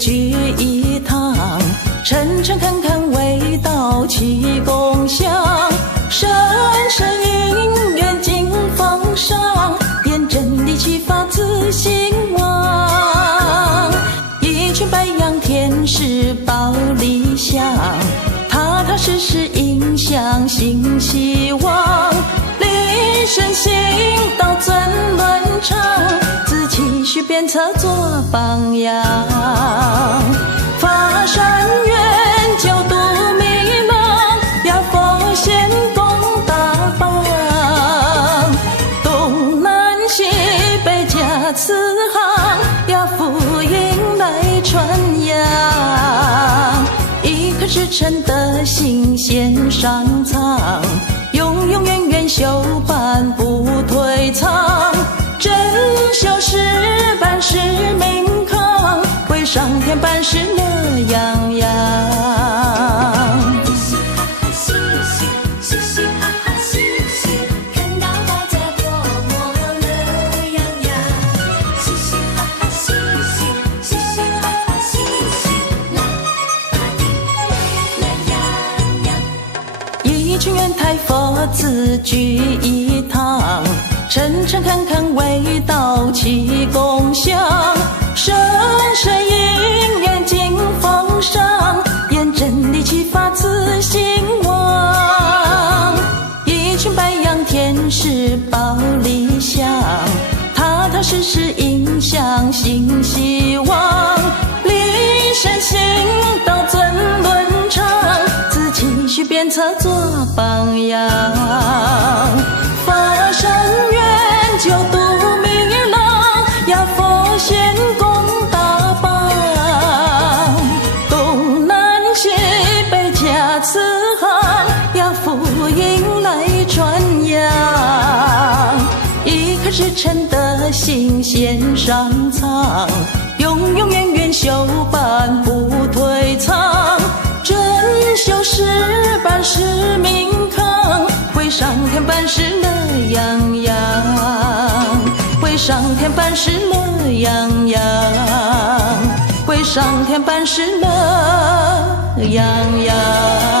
聚一堂，诚诚恳恳为道齐共享，深深因缘尽奉上，验真理启发自心王。一群白羊天使报理想，踏踏实实影响新希望，立身行道尊伦常，自期许鞭策做榜样。发善愿救度迷茫，呀佛贤共大帮，东南西北加慈航，呀福音来传扬。一颗赤诚的心献上苍，永永远远修办不退藏，真修实办使命康，为上天办事乐洋洋。嘻嘻嘻嘻哈哈嘻嘻，看到大家多么乐洋洋。嘻嘻哈哈嘻嘻，嘻嘻哈哈嘻嘻，啦啦滴乐洋洋。一群圆台佛子聚一堂，诚诚恳恳为道齐共享，深深因缘尽奉上，验真理启发自心王。一群白羊天使报理想，踏踏实实影响新希望，立身行道尊伦常，自期许鞭策做榜样。发善愿救度迷郎，呀佛贤共大帮，东南西北加慈航，呀福音来传扬。一颗赤诚的心献上苍，永永远远修办不退藏，真修实办使命康，为上天办事乐洋洋，为上天办事乐洋洋，为上天办事乐洋洋。